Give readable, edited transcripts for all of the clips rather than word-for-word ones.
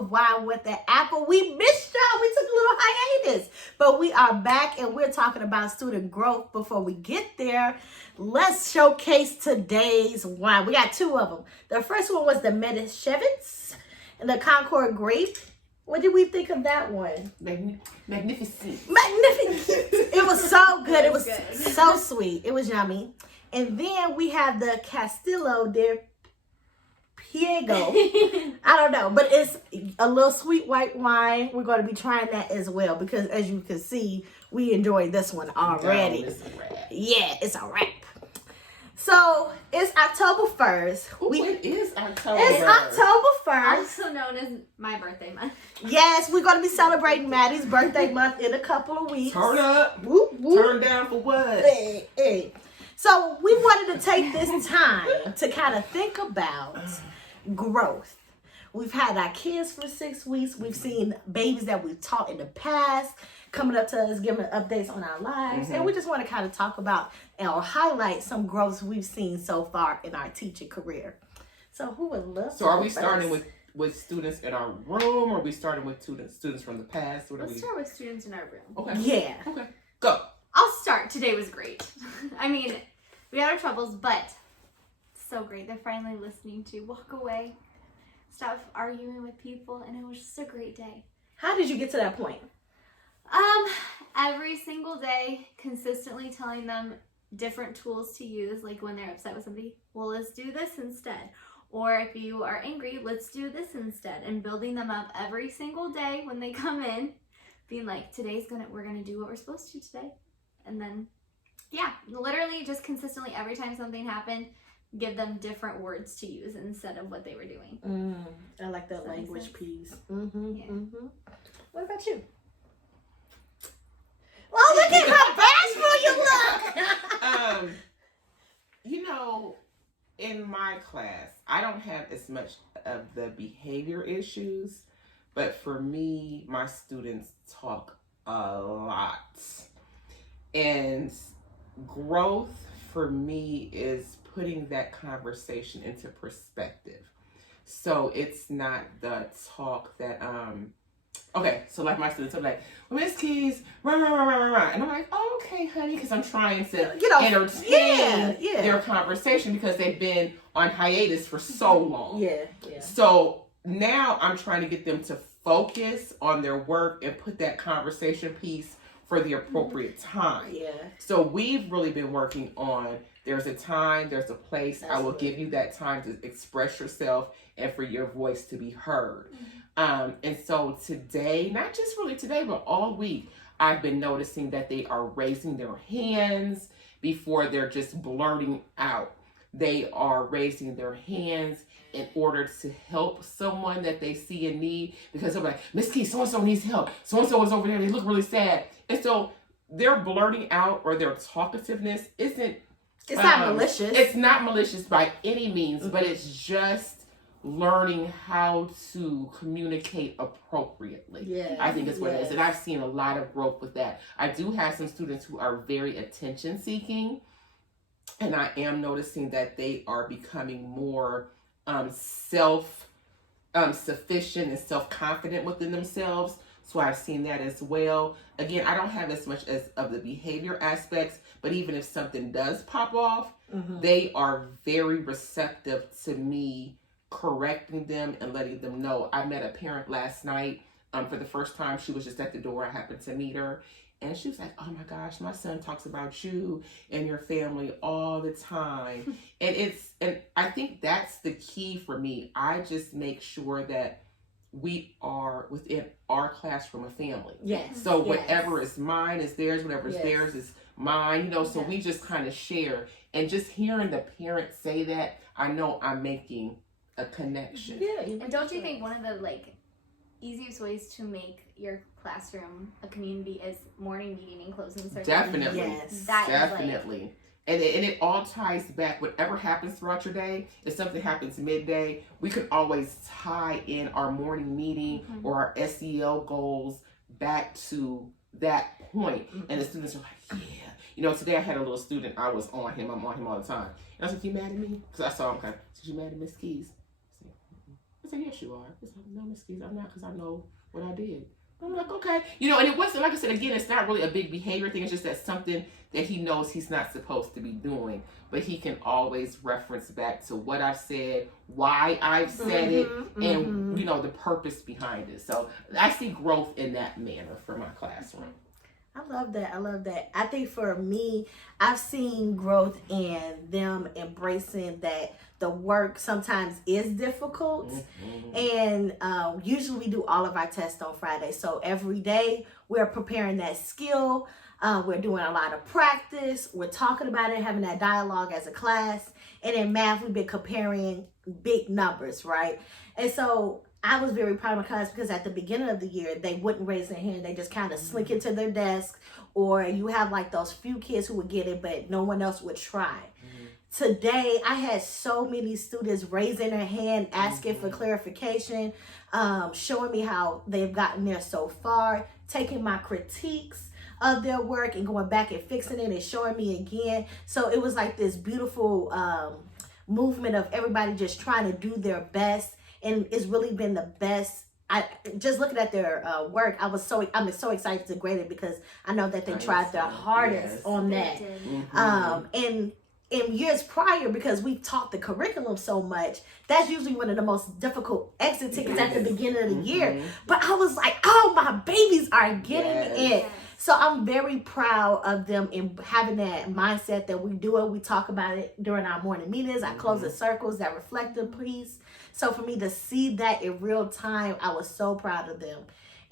of Wine with the Apple. We missed y'all. We took a little hiatus, but we are back and we're talking about student growth. Before we get there, let's showcase today's wine. We got two of them. The first one was the Manischewitz and the Concord Grape. What did we think of that one? Magnificent. It was so good. It was good. so sweet. It was yummy. And then we have the Castillo de Piego. I don't know, but it's a little sweet white wine. We're going to be trying that as well because, as you can see, we enjoyed this one already. Yeah, it's a wrap. So it's October 1st. Ooh, it is October. It's October 1st. Also known as my birthday month. Yes, we're going to be celebrating Maddie's birthday month in a couple of weeks. Turn up. Whoop, whoop. Turn down for what? Hey. So we wanted to take this time to kind of think about growth. We've had our kids for 6 weeks. We've seen babies that we've taught in the past coming up to us, giving updates on our lives. And we just want to kind of talk about or highlight some growths we've seen so far in our teaching career. So who would love to So are go we first? starting with students in our room, or are we starting with students from the past? What are Let's we? start with students in our room. Okay. Yeah. Okay. Go. I'll start. Today was great. I mean, we had our troubles, but so great. They're finally listening to walk away, stop arguing with people, and it was just a great day. How did you get to that point? Every single day, consistently telling them different tools to use, like when they're upset with somebody, well, let's do this instead. Or if you are angry, let's do this instead. And building them up every single day when they come in, being like, we're gonna do what we're supposed to today. And then, yeah, literally just consistently every time something happened, give them different words to use instead of what they were doing. I like that Does that make language sense? piece. Yeah. What about you? Well, look at how bashful you look. In my class, I don't have as much of the behavior issues, but for me, my students talk a lot. And growth for me is putting that conversation into perspective. So it's not the talk that, okay, so like my students are like, well, Miss Keys, rah, rah, rah, rah, rah. And I'm like, oh, okay, honey, because I'm trying to entertain their conversation because they've been on hiatus for so long. Yeah. So now I'm trying to get them to focus on their work and put that conversation piece for the appropriate time. Yeah. So we've really been working on there's a time, there's a place. I will give you that time to express yourself and for your voice to be heard. And so today, not just really today, but all week, I've been noticing that they are raising their hands before they're just blurting out. They are raising their hands in order to help someone that they see in need, because they're like, Miss Key, so-and-so needs help. So-and-so is over there. They look really sad. And so their blurting out or their talkativeness isn't... It's not malicious. It's not malicious by any means, but it's just learning how to communicate appropriately. Yeah, I think is what it is. And I've seen a lot of growth with that. I do have some students who are very attention seeking, and I am noticing that they are becoming more self-sufficient and self-confident within themselves. So I've seen that as well. Again, I don't have as much as of the behavior aspects, but even if something does pop off, they are very receptive to me correcting them and letting them know. I met a parent last night for the first time. She was just at the door. I happened to meet her. And she was like, oh my gosh, my son talks about you and your family all the time. And I think that's the key for me. I just make sure that we are within our classroom a family. Yes. So whatever is mine is theirs, whatever is Yes. theirs is mine, so we just kind of share. And just hearing the parents say that, I know I'm making a connection. Yeah. And don't you think one of the easiest ways to make your classroom a community is morning meeting and closing circle? Definitely. Yes. That is, Definitely. And it all ties back. Whatever happens throughout your day, if something happens midday, we could always tie in our morning meeting or our SEL goals back to that point. And the students are like, yeah. Today I had a little student, I'm on him all the time. And I was like, you mad at me? Because I saw him kind of, did you mad at Miss Keys? I said, yes, you are. He's like, no, Miss Keys, I'm not, because I know what I did. I'm like, okay. And it wasn't, like I said, again, it's not really a big behavior thing. It's just that something that he knows he's not supposed to be doing. But he can always reference back to what I've said, why I've said it, and, the purpose behind it. So I see growth in that manner for my classroom. I love that. I love that. I think for me, I've seen growth in them embracing that the work sometimes is difficult. And usually we do all of our tests on Friday. So every day we're preparing that skill. We're doing a lot of practice. We're talking about it, having that dialogue as a class. And in math, we've been comparing big numbers, right? And so I was very proud of my class because at the beginning of the year, they wouldn't raise their hand. They just kind of slink into their desk, or you have like those few kids who would get it, but no one else would try. Today, I had so many students raising their hand, asking for clarification, showing me how they've gotten there so far, taking my critiques of their work and going back and fixing it and showing me again. So it was like this beautiful movement of everybody just trying to do their best. And it's really been the best. I just looking at their work, I'm so excited to grade it because I know that they tried their hardest on that. And in years prior, because we taught the curriculum so much, that's usually one of the most difficult exit tickets at the beginning of the year. But I was like, oh, my babies are getting it. So I'm very proud of them in having that mindset that we do it. We talk about it during our morning meetings, our closing circles, that reflective piece. So for me to see that in real time, I was so proud of them.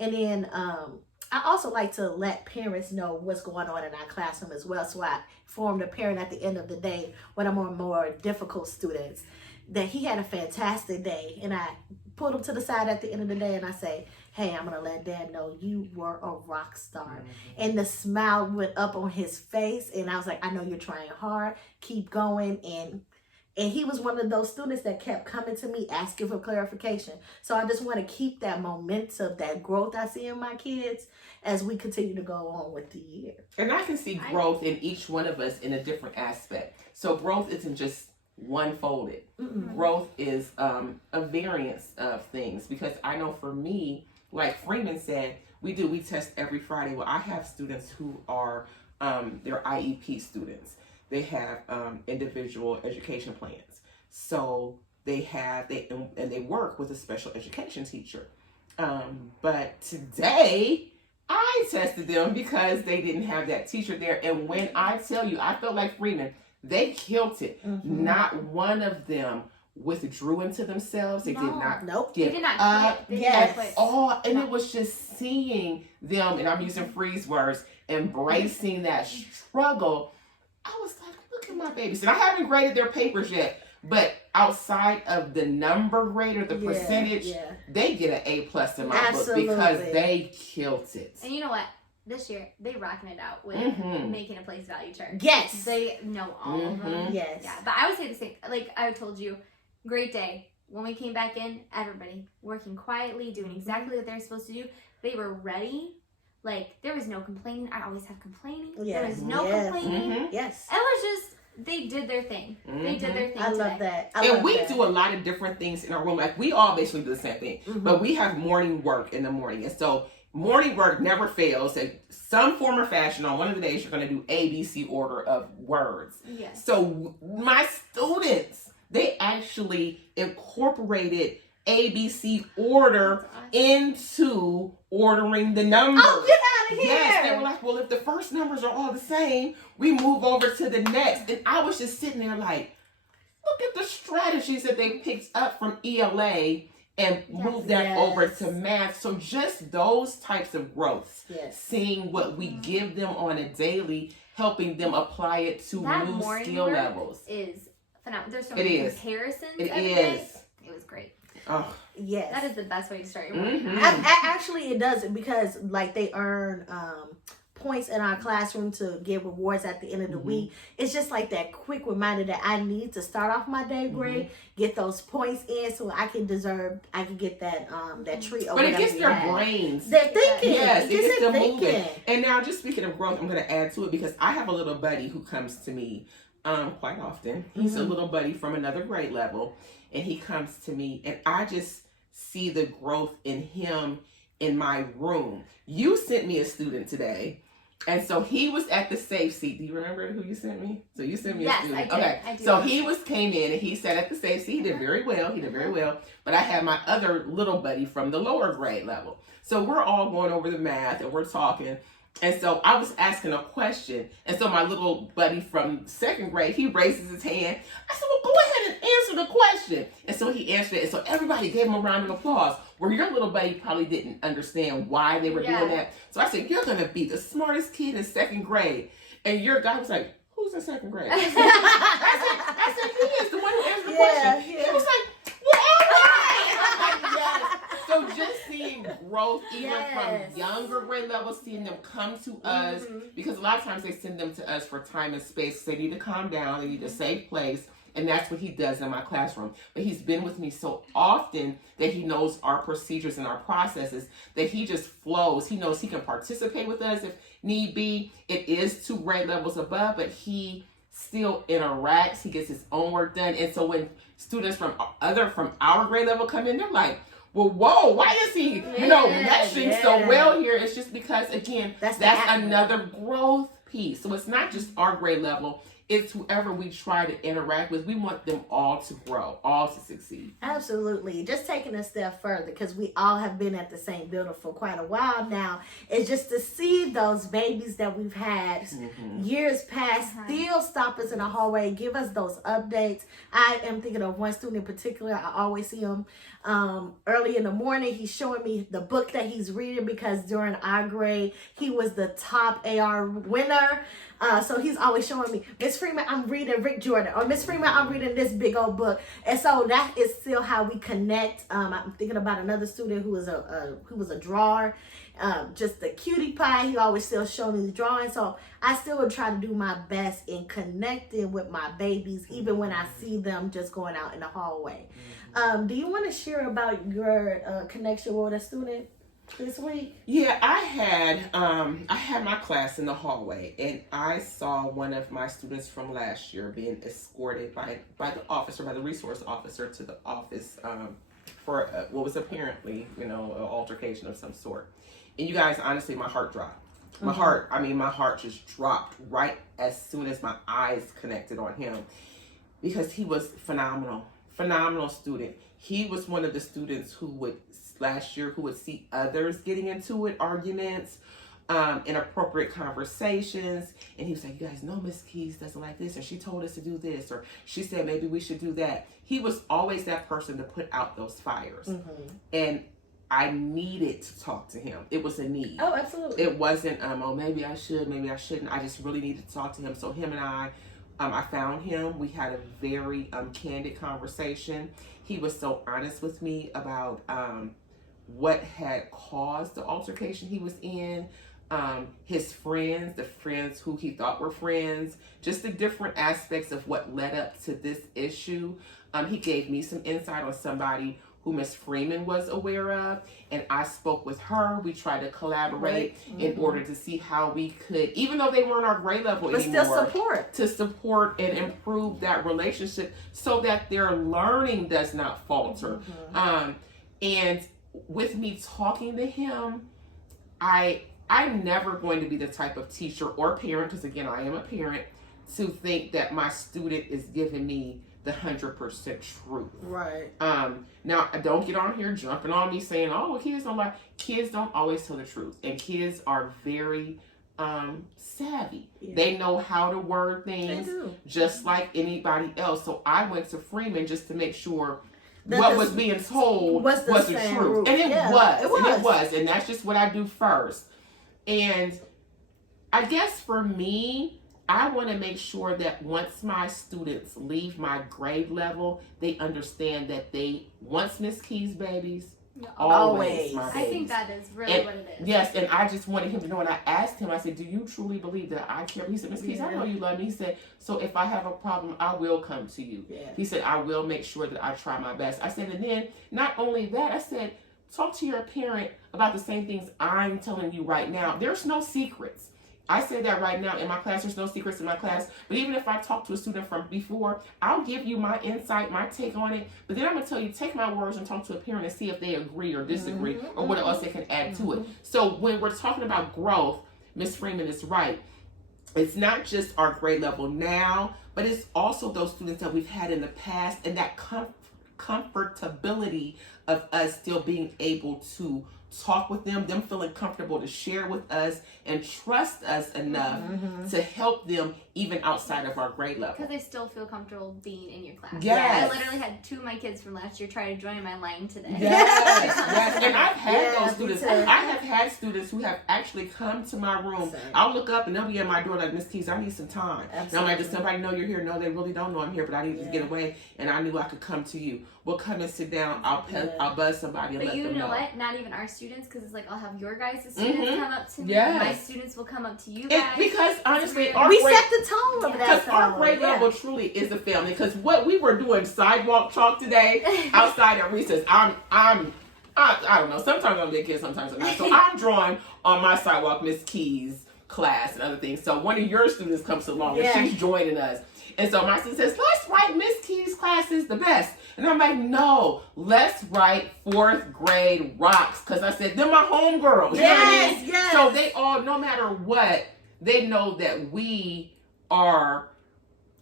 And then I also like to let parents know what's going on in our classroom as well. So I formed a parent at the end of the day when I'm on more difficult students, that he had a fantastic day. And I pulled him to the side at the end of the day and I say, hey, I'm going to let Dad know you were a rock star. And the smile went up on his face. And I was like, I know you're trying hard. Keep going. And he was one of those students that kept coming to me asking for clarification. So I just want to keep that momentum, that growth I see in my kids as we continue to go on with the year. And I can see growth in each one of us in a different aspect. So growth isn't just one-folded. Growth is a variance of things. Because I know for me, like Freeman said, we test every Friday. Well, I have students who are, they're IEP students. They have individual education plans. So they work with a special education teacher. But today, I tested them because they didn't have that teacher there. And when I tell you, I felt like Freeman, they killed it. Not one of them withdrew into themselves. They did not give up. And it was just seeing them, and I'm using Free's words, embracing that struggle. I was like, look at my babies. And I haven't graded their papers yet, but outside of the number grade or the percentage, they get an A+ in my book because they killed it. And you know what? This year, they rocking it out with making a place value chart. Yes. They know all of them. Yes. Yeah, but I would say the same. Like I told you, great day. When we came back in, everybody working quietly, doing exactly what they're supposed to do. They were ready. Like, there was no complaining. I always have complaining. There was no complaining. Yes. It was just, they did their thing. They did their thing. I love that. And we do a lot of different things in our room. Like, we all basically do the same thing. But we have morning work in the morning. And so, morning work never fails. In some form or fashion, on one of the days, you're going to do ABC order of words. Yes. So, my students, they actually incorporated ABC order into ordering the numbers. Oh, get out of here! Yes, they were like, well, if the first numbers are all the same, we move over to the next. And I was just sitting there like, look at the strategies that they picked up from ELA and moved that over to math. So just those types of growths, seeing what we give them on a daily, helping them apply it to new skill levels. Is phenomenal. There's so many comparisons. It was great. Oh, yes. That is the best way to start your morning. Actually, it doesn't, because like they earn points in our classroom to get rewards at the end of the week. It's just like that quick reminder that I need to start off my day great, get those points in so I can get that that treat. But it gets their brains. They're thinking. Yes, it gets them thinking. moving. And now, just speaking of growth, I'm going to add to it because I have a little buddy who comes to me quite often. He's a little buddy from another grade level, and he comes to me, and I just see the growth in him in my room. You sent me a student today. And so he was at the safe seat. Do you remember who you sent me? So you sent me a student. I did. Okay. I do. So he came in and he sat at the safe seat. He did very well. He did very well. But I had my other little buddy from the lower grade level. So we're all going over the math and we're talking. And so I was asking a question. And so my little buddy from second grade, he raises his hand. I said, well, go ahead and answer the question. And so he answered it. And so everybody gave him a round of applause. Where your little buddy probably didn't understand why they were doing that. So I said, you're going to be the smartest kid in second grade. And your guy was like, who's in second grade? I said, he is the one who answered the question. Yeah. He was like, well, all right. And I'm like, yes. So just seeing growth even from younger grade levels, seeing them come to us, because a lot of times they send them to us for time and space. They need to calm down. They need a safe place. And that's what he does in my classroom. But he's been with me so often that he knows our procedures and our processes, that he just flows. He knows he can participate with us if need be. It is 2 grade levels above, but he still interacts. He gets his own work done. And so when students from our grade level come in, they're like, well, whoa, why is he, meshing so well here? It's just because, again, that's another growth piece. So it's not just our grade level. It's whoever we try to interact with. We want them all to grow, all to succeed. Absolutely. Just taking a step further, because we all have been at the same building for quite a while now, is just to see those babies that we've had years past still stop us in the hallway, give us those updates. I am thinking of one student in particular. I always see him early in the morning. He's showing me the book that he's reading, because during our grade, he was the top AR winner. So he's always showing me, Miss Freeman, I'm reading Rick Jordan, or Miss Freeman, I'm reading this big old book. And so that is still how we connect. I'm thinking about another student who was a drawer, just a cutie pie. He always still showing me drawing. So I still would try to do my best in connecting with my babies, even when I see them just going out in the hallway. Do you want to share about your connection with a student this week? Yeah, I had my class in the hallway, and I saw one of my students from last year being escorted by the resource officer to the office for what was apparently, an altercation of some sort. And you guys, honestly, my heart dropped. My heart just dropped right as soon as my eyes connected on him, because he was phenomenal student. He was one of the students who would see others getting into it, arguments, inappropriate conversations. And he was like, you guys know Miss Keys doesn't like this, or she told us to do this, or she said maybe we should do that. He was always that person to put out those fires. And I needed to talk to him. It was a need. Oh, absolutely. It wasn't, maybe I should, maybe I shouldn't. I just really needed to talk to him. So him and I found him. We had a very candid conversation. He was so honest with me about what had caused the altercation he was in, his friends, the friends who he thought were friends, just the different aspects of what led up to this issue. He gave me some insight on somebody who Miss Freeman was aware of, and I spoke with her. We tried to collaborate in order to see how we could, even though they weren't our grade level anymore, to support and improve that relationship so that their learning does not falter. And with me talking to him, I'm never going to be the type of teacher or parent, because again, I am a parent, to think that my student is giving me the 100% truth. Right. Now, don't get on here jumping on me saying, oh, well, kids don't lie. Kids don't always tell the truth. And kids are very savvy. Yeah. They know how to word things just like anybody else. So I went to Freeman just to make sure what was being told was the truth. And it was. And that's just what I do first. And I guess for me, I want to make sure that once my students leave my grade level, they understand that once Miss Keys babies, always my babies. I think that is really what it is. Yes, and I just wanted him to know, and I asked him, I said, do you truly believe that I care? He said, Miss Keys, I know you love me. He said, so if I have a problem, I will come to you. Yeah. He said, I will make sure that I try my best. I said, and then not only that, I said, talk to your parent about the same things I'm telling you right now. There's no secrets. I say that right now in my class. There's no secrets in my class. But even if I talk to a student from before, I'll give you my insight, my take on it. But then I'm going to tell you, take my words and talk to a parent and see if they agree or disagree or what else they can add to it. So when we're talking about growth, Ms. Freeman is right. It's not just our grade level now, but it's also those students that we've had in the past, and that comfortability of us still being able to talk with them feeling comfortable to share with us and trust us enough to help them even outside of our grade level. Because they still feel comfortable being in your class. Yes. I literally had 2 of my kids from last year try to join my line today. Yes. And I've had those students. too. I have had students who have actually come to my room. Same. I'll look up and they'll be at my door like, Miss Keys, I need some time. Absolutely. And I'm like, does somebody know you're here? No, they really don't know I'm here, but I need to get away. And I knew I could come to you. We'll come and sit down. I'll buzz somebody and But let you them know know. what? Not even our students, because it's like I'll have your guys' students come up to me. Yes. My students will come up to you guys. Because honestly, weird. our We grade, set the tone of that. because our song. grade level truly is a family. Because what we were doing sidewalk chalk today outside at recess, I don't know. Sometimes I'm a big kid, sometimes I'm not. So I'm drawing on my sidewalk, Miss Keys class and other things. So one of your students comes along and she's joining us. And so my student says, let's write Miss Keys' class is the best. And I'm like, no, let's write 4th grade rocks. Because I said, they're my homegirls. You know what I mean? Yes. So they all, no matter what, they know that we're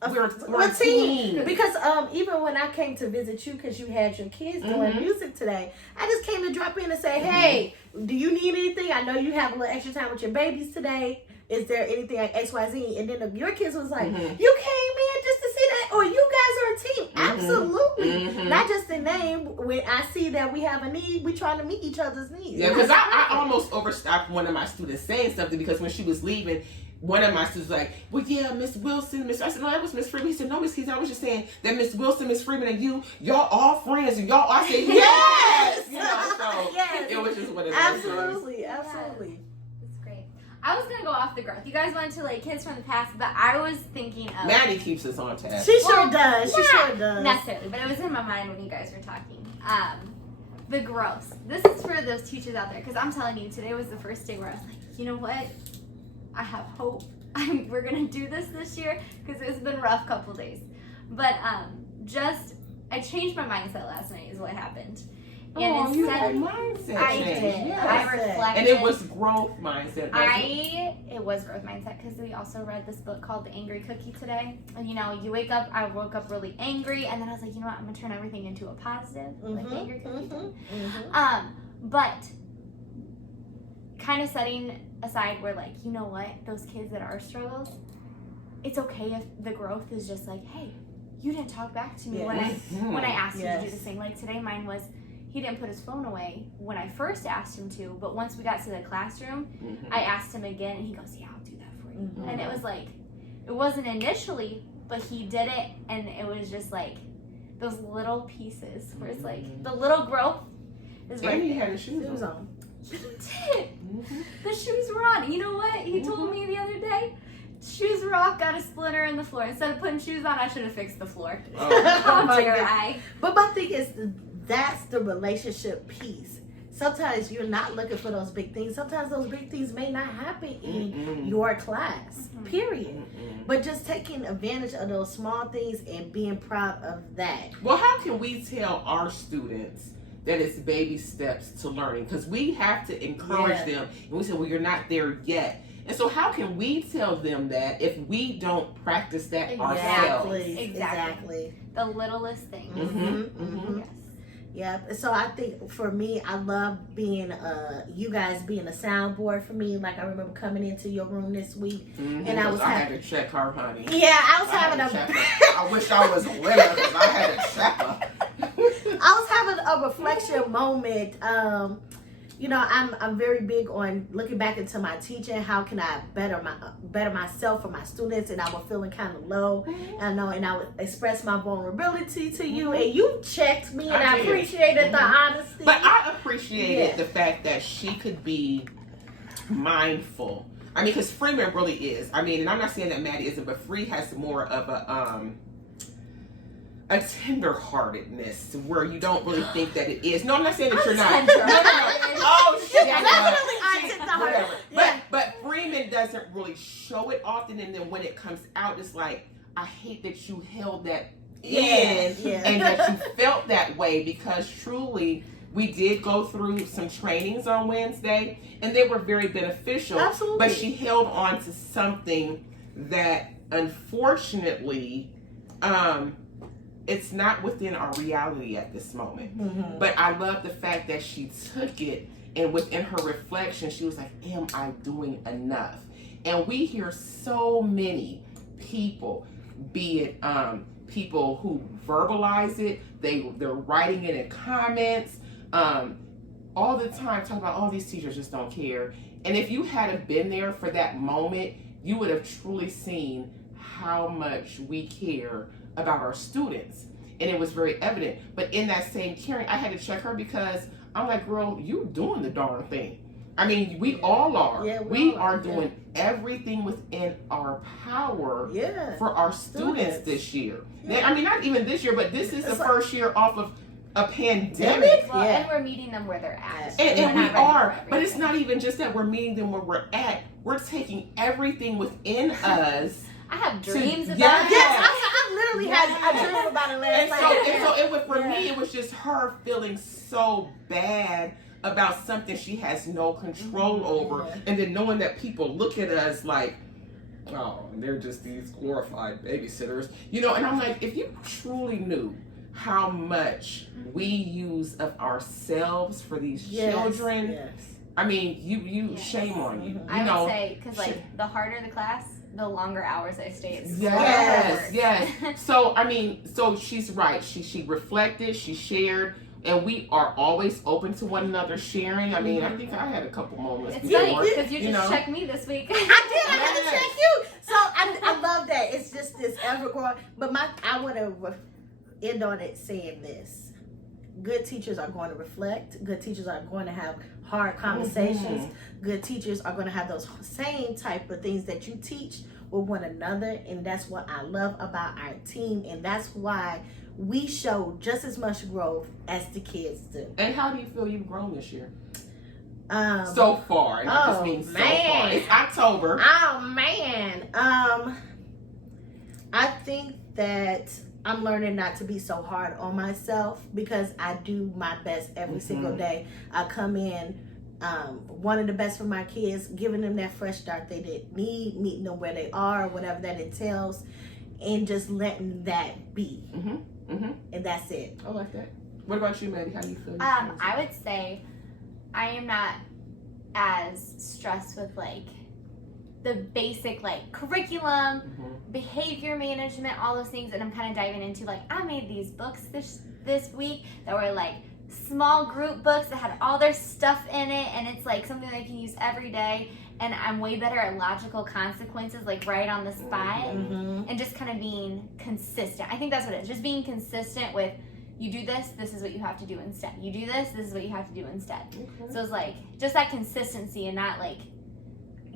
a team. Because even when I came to visit you, because you had your kids doing music today, I just came to drop in and say, hey, do you need anything? I know you have a little extra time with your babies today. Is there anything like XYZ? And then your kids was like, you came in just to see that? Or you guys are a team. Absolutely. Not just the name. When I see that we have a need, we try to meet each other's needs. Yeah, because I almost overstopped one of my students saying something, because when she was leaving, one of my students was like, well, yeah, Miss Wilson, I said, no, that was Miss Freeman. He said, no, Miss Keys, I was just saying that Miss Wilson, Miss Freeman, and y'all all friends, and y'all, I said, yes! You know, so Yes. it was just one of those Absolutely. That's great. I was going to go off the growth. You guys went to like kids from the past, but I was thinking of... Maddie keeps us on task. She sure does. She not sure does. necessarily, but it was in my mind when you guys were talking. The growth. This is for those teachers out there, because I'm telling you, today was the first day where I was like, you know what? I have hope. We're gonna do this year, because it's been a rough couple days. But I changed my mindset last night is what happened. And you had instead, mindset I change. did. Yes. I reflected. And it was growth mindset. It was growth mindset, because we also read this book called The Angry Cookie today. And you wake up, I woke up really angry, and then I was like, you know what, I'm gonna turn everything into a positive, like the Angry Cookie did. But kind of setting aside where, like, you know what, those kids that are struggles, it's okay if the growth is just like, hey, you didn't talk back to me when I asked you to do this thing. Like today, mine was, he didn't put his phone away when I first asked him to, but once we got to the classroom, I asked him again, and he goes, yeah, I'll do that for you. And it was like, it wasn't initially, but he did it, and it was just like those little pieces where it's like the little growth is right And he there. had his shoes on. He did. The shoes were on. You know what he told me the other day? Shoes were off, got a splinter in the floor. Instead of putting shoes on, I should have fixed the floor. How my dare God. I? But my thing is, that's the relationship piece. Sometimes you're not looking for those big things. Sometimes those big things may not happen in your class, period. But just taking advantage of those small things and being proud of that. Well, how can we tell our students that it's baby steps to learning? Because we have to encourage them. And we say, well, you're not there yet. And so how can we tell them that if we don't practice that ourselves? Exactly. The littlest thing. Yes. Yeah, so I think for me, I love being you guys being a soundboard for me. Like I remember coming into your room this week, and I had to check her, honey. Yeah, I was having I wish I was a winner because I had to check her. I was having a reflection moment. I'm very big on looking back into my teaching. How can I better myself for my students? And I was feeling kind of low. And I would express my vulnerability to you, and you checked me, and I appreciated the honesty. But I appreciated the fact that she could be mindful. I mean, because Freeman really is. I mean, and I'm not saying that Maddie isn't, but Free has more of a tender-heartedness where you don't really think that it is. No, I'm not saying that you're not. No. Oh, shit. Definitely tender-hearted. But Freeman doesn't really show it often, and then when it comes out, it's like, I hate that you held that in and that you felt that way, because truly we did go through some trainings on Wednesday and they were very beneficial. Absolutely. But she held on to something that unfortunately it's not within our reality at this moment. Mm-hmm. But I love the fact that she took it, and within her reflection she was like, am I doing enough? And we hear so many people, be it people who verbalize it, they're writing it in comments all the time, talking about, oh, these teachers just don't care. And if you had been there for that moment, you would have truly seen how much we care about our students, and it was very evident. But in that same caring, I had to check her, because I'm like, girl, you doing the darn thing. I mean, we all are. Yeah, we all are are, doing everything within our power Yeah. for our students this year. Yeah. I mean, not even this year, but this is the It's like- first year off of a pandemic. Well, Yeah. and we're meeting them where they're at. And We're we not ready for are, but it's everything. not even just that we're meeting them where we're at. We're taking everything within us. I have dreams about Yes. it. Yes, I literally had a Yes. dream about it last And so, night. and so it was, for Yeah. me, it was just her feeling so bad about something she has no control over, Yeah. and then knowing that people look at us like, oh, they're just these glorified babysitters, you know. And I'm like, if you truly knew how much we use of ourselves for these children, Yes. I mean, you Yes. shame on you. Mhm. You I know, would say, because like the harder the class, the longer hours I stay at school. Yes, Yes. yes. So I mean, so she's right. She reflected, she shared, and we are always open to one another sharing. I mean, I think I had a couple moments It's before. funny because you just know? checked me this week. I did. I had to Yes. check you. So I love that. It's just this ever growing. But I want to end on it saying this: good teachers are going to reflect. Good teachers are going to have hard conversations. Good teachers are going to have those same type of things that you teach with one another, and that's what I love about our team, and that's why we show just as much growth as the kids do. And how do you feel you've grown this year? So far. And I just oh, mean so man. far. It's October. Oh man. I think that I'm learning not to be so hard on myself, because I do my best every single day. I come in wanting the best for my kids, giving them that fresh start they did need, meeting them where they are, whatever that entails, and just letting that be. And that's it. I like that. What about you, Maddie? How do you feel? I would say I am not as stressed with like the basic like curriculum, behavior management, all those things, and I'm kind of diving into like I made these books this week that were like small group books that had all their stuff in it, and it's like something they can use every day, and I'm way better at logical consequences, like right on the spot, and just kind of being consistent. I think that's what it is, just being consistent with, you do this, this is what you have to do instead. You do this, this is what you have to do instead. So it's like just that consistency and not like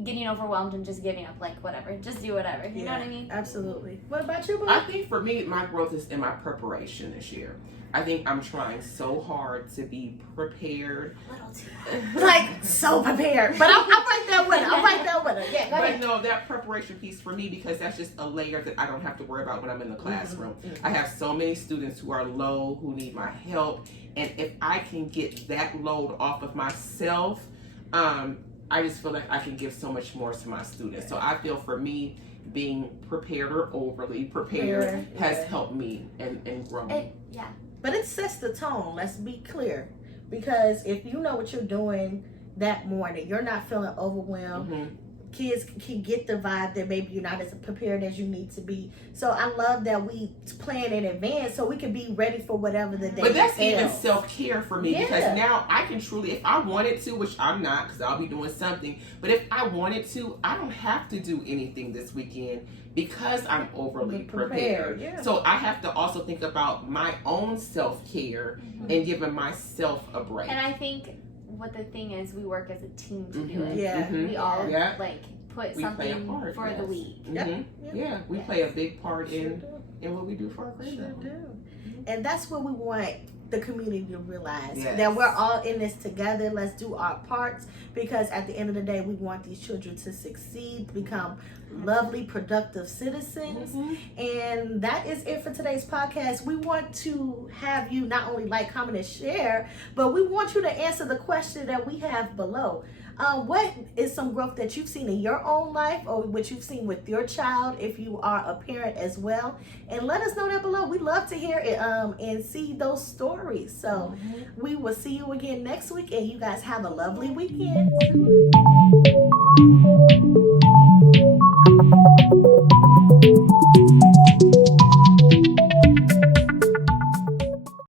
getting overwhelmed and just giving up, like whatever, just do whatever. You know what I mean? Absolutely. What about you, I Bob? think for me, my growth is in my preparation this year. I think I'm trying so hard to be prepared. A little too. Like so prepared, but I'm right there with her. I'm right there with her. Yeah, go But ahead. no, that preparation piece for me, because that's just a layer that I don't have to worry about when I'm in the classroom. I have so many students who are low, who need my help, and if I can get that load off of myself, I just feel like I can give so much more to my students. So I feel for me, being prepared or overly prepared has helped me and grown. Yeah. But it sets the tone, let's be clear. Because if you know what you're doing that morning, you're not feeling overwhelmed. Kids can get the vibe that maybe you're not as prepared as you need to be. So I love that we plan in advance so we can be ready for whatever the day But that's even entails. self-care for me, because now I can truly, if I wanted to, which I'm not because I'll be doing something, but if I wanted to, I don't have to do anything this weekend because I'm overly prepared. Yeah. So I have to also think about my own self-care and giving myself a break. And I think what the thing is, we work as a team to do it. Yeah. We all Yeah. like put We play a something part, for the yes. week. Yeah, we play a big part in what we do for our Sure curriculum. do. And that's what we want the community to realize Yes. that we're all in this together. Let's do our parts, because at the end of the day, we want these children to succeed, become lovely, productive citizens. And that is it for today's podcast. We want to have you not only like, comment, and share, but we want you to answer the question that we have below. What is some growth that you've seen in your own life, or what you've seen with your child, if you are a parent as well? And let us know that below. We'd love to hear it and see those stories. So we will see you again next week, and you guys have a lovely weekend.